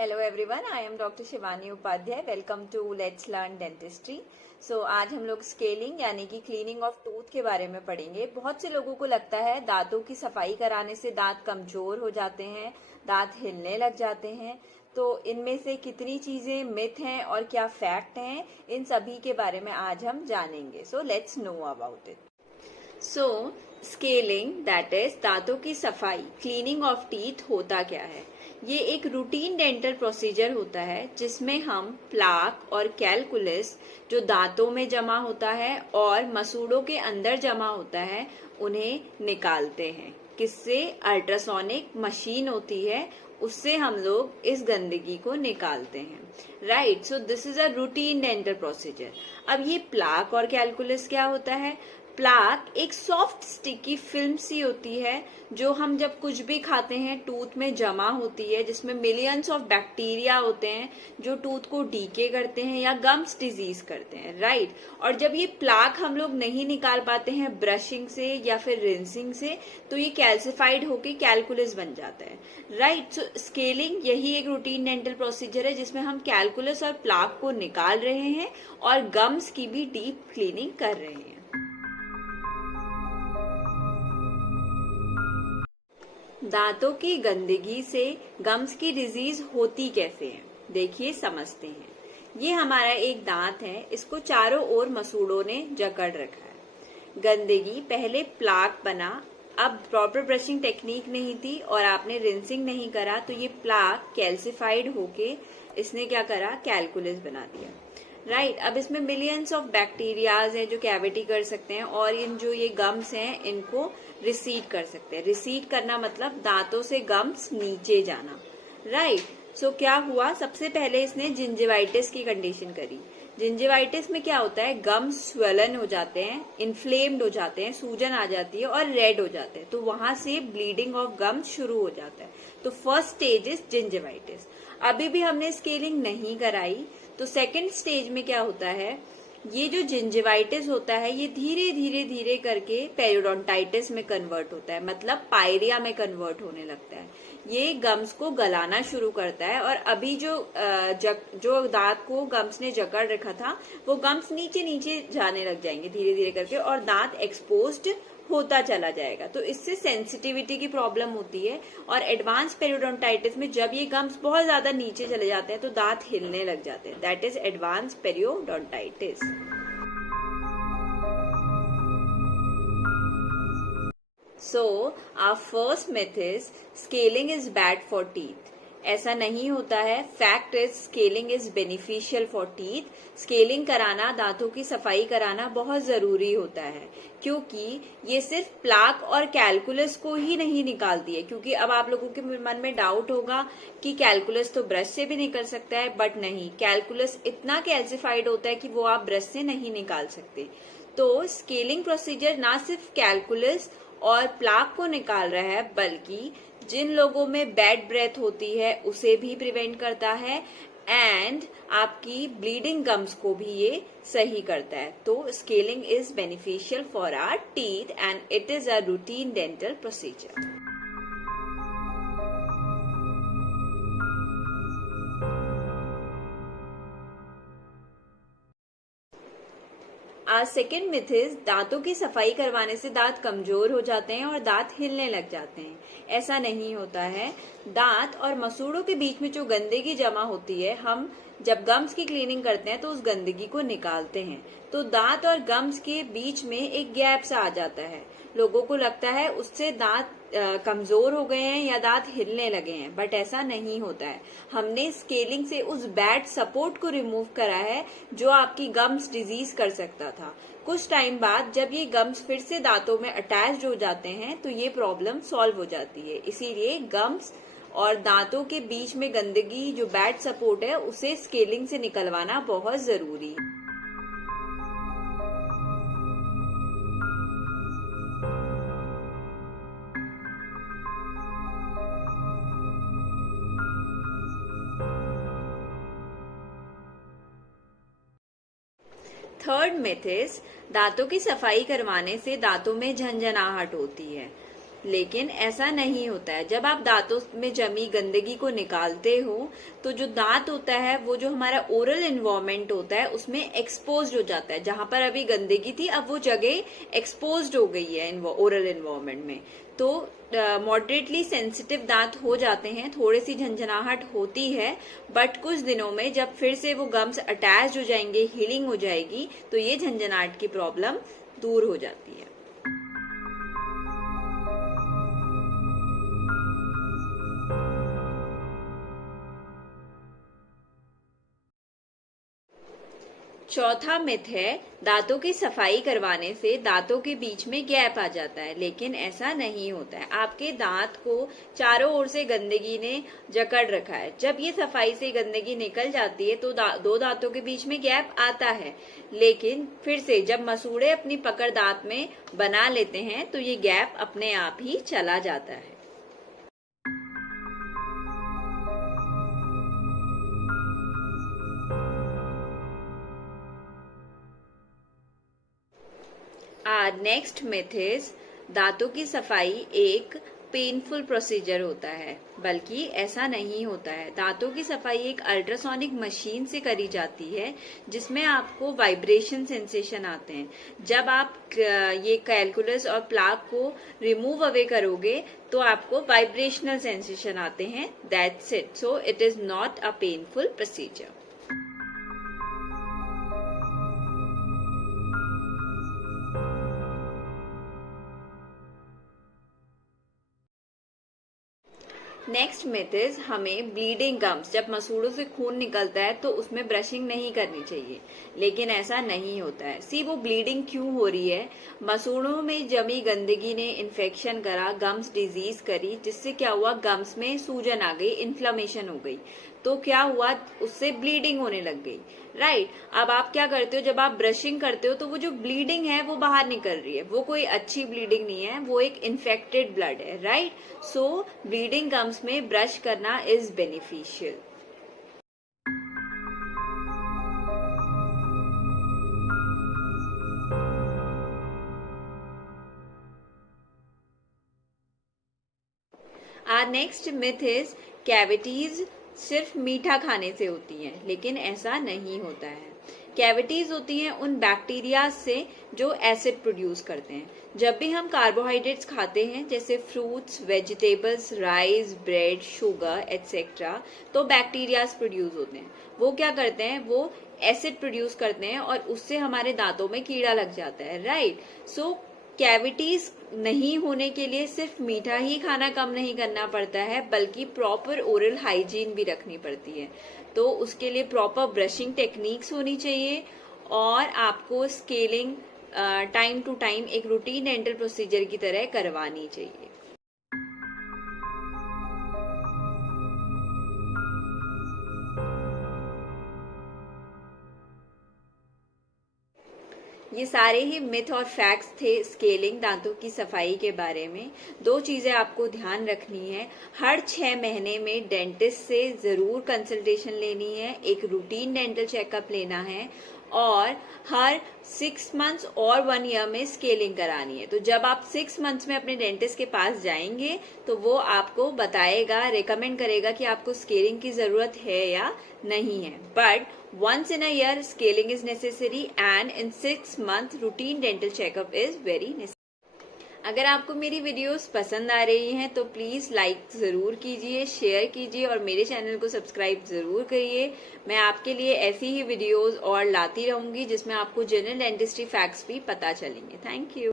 Hello everyone, I am doctor Shivani Upadhyay. Welcome to let's learn dentistry. आज हम लोग scaling यानी कि क्लीनिंग ऑफ टूथ के बारे में पढ़ेंगे। बहुत से लोगों को लगता है दांतों की सफाई कराने से दांत कमजोर हो जाते हैं, दांत हिलने लग जाते हैं। तो इनमें से कितनी चीजें मिथ हैं और क्या फैक्ट हैं, इन सभी के बारे में आज हम जानेंगे। So let's know about it. Scaling that is दांतों की सफाई, क्लीनिंग ऑफ टीथ होता क्या है? ये एक रूटीन डेंटल प्रोसीजर होता है जिसमें हम प्लाक और कैलकुलस जो दांतों में जमा होता है और मसूड़ों के अंदर जमा होता है उन्हें निकालते हैं। किससे? अल्ट्रासोनिक मशीन होती है, उससे हम लोग इस गंदगी को निकालते हैं। Right, so this is a routine dental procedure. अब ये प्लाक और कैलकुलस क्या होता है? प्लाक एक सॉफ्ट स्टिकी फिल्म सी होती है जो हम जब कुछ भी खाते हैं टूथ में जमा होती है, जिसमें मिलियंस ऑफ बैक्टीरिया होते हैं जो टूथ को डीके करते हैं या गम्स डिजीज करते हैं। राइट, और जब ये प्लाक हम लोग नहीं निकाल पाते हैं ब्रशिंग से या फिर रिंसिंग से, तो ये कैल्सिफाइड होके कैलकुलस बन जाता है। राइट, सो स्केलिंग यही एक रूटीन डेंटल प्रोसीजर है जिसमें हम कैलकुलस और प्लाक को निकाल रहे हैं और गम्स की भी डीप क्लीनिंग कर रहे हैं। दांतों की गंदगी से गम्स की डिजीज होती कैसे है, देखिए समझते हैं। ये हमारा एक दांत है, इसको चारों ओर मसूड़ों ने जकड़ रखा है। गंदगी पहले प्लाक बना, अब प्रॉपर ब्रशिंग टेक्निक नहीं थी और आपने रिंसिंग नहीं करा तो ये प्लाक कैल्सिफाइड होके इसने क्या करा? कैलकुलस बना दिया। राइट, अब इसमें मिलियंस ऑफ बैक्टीरियाज हैं जो कैविटी कर सकते हैं और इन जो ये गम्स हैं इनको रिसीड कर सकते हैं। रिसीड करना मतलब दांतों से गम्स नीचे जाना। राइट, सो क्या हुआ? सबसे पहले इसने जिंजिवाइटिस की कंडीशन करी। जिंजिवाइटिस में क्या होता है? गम्स स्वेलन हो जाते हैं, इन्फ्लेम्ड हो जाते हैं, सूजन आ जाती है और रेड हो जाते हैं, तो वहां से ब्लीडिंग ऑफ गम्स शुरू हो जाता है। तो फर्स्ट स्टेज इज जिंजिवाइटिस। अभी भी हमने स्केलिंग नहीं कराई तो सेकेंड स्टेज में क्या होता है? ये जो जिंजिवाइटिस होता है ये धीरे धीरे धीरे करके पेरियोडोंटाइटिस में कन्वर्ट होता है, मतलब पायरिया में कन्वर्ट होने लगता है। ये गम्स को गलाना शुरू करता है और अभी जो दांत को गम्स ने जकड़ रखा था वो गम्स नीचे नीचे जाने लग जाएंगे धीरे धीरे करके और दांत एक्सपोज्ड होता चला जाएगा। तो इससे सेंसिटिविटी की प्रॉब्लम होती है और एडवांस पेरियोडोंटाइटिस में जब ये गम्स बहुत ज्यादा नीचे चले जाते हैं तो दांत हिलने लग जाते हैं। That is advance periodontitis. So, our first myth is scaling is bad for teeth. ऐसा नहीं होता है। Fact is scaling is beneficial for teeth. Scaling कराना, दांतों की सफाई कराना बहुत जरूरी होता है क्योंकि ये सिर्फ प्लाक और कैलकुलस को ही नहीं निकालती है। क्योंकि अब आप लोगों के मन में डाउट होगा कि कैलकुलस तो ब्रश से भी निकल सकता है, बट नहीं, कैलकुलस इतना कैल्सिफाइड होता है कि वो आप ब्रश से नहीं निकाल सकते। तो स्केलिंग प्रोसीजर ना सिर्फ कैलकुलस और प्लाक को निकाल रहा है बल्कि जिन लोगों में बैड ब्रेथ होती है उसे भी प्रिवेंट करता है एंड आपकी ब्लीडिंग गम्स को भी ये सही करता है। तो scaling is beneficial for our teeth and it is a routine dental procedure. Second myth is दांतों की सफाई करवाने से दांत कमजोर हो जाते हैं और दांत हिलने लग जाते हैं। ऐसा नहीं होता है। दांत और मसूड़ों के बीच में जो गंदगी जमा होती है, हम जब गम्स की क्लीनिंग करते हैं तो उस गंदगी को निकालते हैं, तो दांत और गम्स के बीच में एक गैप सा आ जाता है। लोगों को लगता है उससे दांत कमजोर हो गए हैं या दांत हिलने लगे हैं, बट ऐसा नहीं होता है। हमने स्केलिंग से उस बैड सपोर्ट को रिमूव करा है जो आपकी गम्स डिजीज कर सकता था। कुछ टाइम बाद जब ये गम्स फिर से दांतों में अटैच्ड हो जाते हैं तो ये प्रॉब्लम सॉल्व हो जाती है। इसीलिए गम्स और दांतों के बीच में गंदगी जो बैड सपोर्ट है उसे स्केलिंग से निकलवाना बहुत जरूरी है। थर्ड मिथ इज दांतों की सफाई करवाने से दांतों में झंझनाहट होती है। लेकिन ऐसा नहीं होता है। जब आप दांतों में जमी गंदगी को निकालते हो तो जो दांत होता है वो जो हमारा ओरल एनवायरनमेंट होता है उसमें एक्सपोज्ड हो जाता है। जहां पर अभी गंदगी थी अब वो जगह एक्सपोज्ड हो गई है ओरल एनवायरनमेंट में। तो मॉडरेटली सेंसिटिव दांत हो जाते हैं, थोड़ी सी झंझनाहट होती है, बट कुछ दिनों में जब फिर से वो गम्स अटैच हो जाएंगे, हीलिंग हो जाएगी, तो ये झंझनाहट की प्रॉब्लम दूर हो जाती है। चौथा मिथ है दांतों की सफाई करवाने से दांतों के बीच में गैप आ जाता है, लेकिन ऐसा नहीं होता है। आपके दांत को चारों ओर से गंदगी ने जकड़ रखा है। जब ये सफाई से गंदगी निकल जाती है तो दो दांतों के बीच में गैप आता है, लेकिन फिर से जब मसूड़े अपनी पकड़ दांत में बना लेते हैं तो ये गैप अपने आप ही चला जाता है। नेक्स्ट मिथ इज दांतों की सफाई एक पेनफुल प्रोसीजर होता है, बल्कि ऐसा नहीं होता है। दांतों की सफाई एक अल्ट्रासोनिक मशीन से करी जाती है जिसमें आपको वाइब्रेशन सेंसेशन आते हैं। जब आप ये कैलकुलस और प्लाक को रिमूव अवे करोगे तो आपको वाइब्रेशनल सेंसेशन आते हैं। That's it. So it is not a painful procedure. Next myth is हमें ब्लीडिंग गम्स, जब मसूड़ों से खून निकलता है तो उसमें ब्रशिंग नहीं करनी चाहिए, लेकिन ऐसा नहीं होता है। वो ब्लीडिंग क्यों हो रही है? मसूड़ों में जमी गंदगी ने इन्फेक्शन करा, गम्स डिजीज करी, जिससे क्या हुआ, गम्स में सूजन आ गई, इन्फ्लेमेशन हो गई, तो क्या हुआ, उससे ब्लीडिंग होने लग गई। राइट। अब आप क्या करते हो, जब आप ब्रशिंग करते हो तो वो जो ब्लीडिंग है वो बाहर निकल रही है, वो कोई अच्छी ब्लीडिंग नहीं है, वो एक इन्फेक्टेड ब्लड है। राइट। सो ब्लीडिंग गम्स में ब्रश करना is beneficial. Our next myth is cavities सिर्फ मीठा खाने से होती हैं, लेकिन ऐसा नहीं होता है। कैविटीज होती हैं उन बैक्टीरिया से जो एसिड प्रोड्यूस करते हैं। जब भी हम कार्बोहाइड्रेट्स खाते हैं जैसे fruits, vegetables, rice, bread, sugar etcetera, तो बैक्टीरियाज प्रोड्यूस होते हैं। वो क्या करते हैं, वो एसिड प्रोड्यूस करते हैं और उससे हमारे दांतों में कीड़ा लग जाता है। राइट। सो कैविटीज नहीं होने के लिए सिर्फ मीठा ही खाना कम नहीं करना पड़ता है, बल्कि प्रॉपर ओरल हाइजीन भी रखनी पड़ती है। तो उसके लिए प्रॉपर ब्रशिंग टेक्निक्स होनी चाहिए और आपको स्केलिंग टाइम टू टाइम एक रूटीन डेंटल प्रोसीजर की तरह करवानी चाहिए। ये सारे ही मिथ और फैक्ट्स थे स्केलिंग दांतों की सफाई के बारे में। 2 चीजें आपको ध्यान रखनी है, हर 6 महीने में डेंटिस्ट से जरूर कंसल्टेशन लेनी है, एक रूटीन डेंटल चेकअप लेना है और हर 6 मंथ्स और 1 ईयर में स्केलिंग करानी है। तो जब आप 6 मंथ्स में अपने डेंटिस्ट के पास जाएंगे तो वो आपको बताएगा, रिकमेंड करेगा कि आपको स्केलिंग की जरूरत है या नहीं है। But once in a year scaling is necessary and in 6 month routine dental checkup is very necessary। अगर आपको मेरी वीडियोस पसंद आ रही हैं तो प्लीज लाइक जरूर कीजिए, शेयर कीजिए और मेरे चैनल को सब्सक्राइब जरूर करिए। मैं आपके लिए ऐसी ही वीडियोस और लाती रहूंगी जिसमें आपको जनरल डेंटिस्ट्री फैक्ट्स भी पता चलेंगे। Thank you.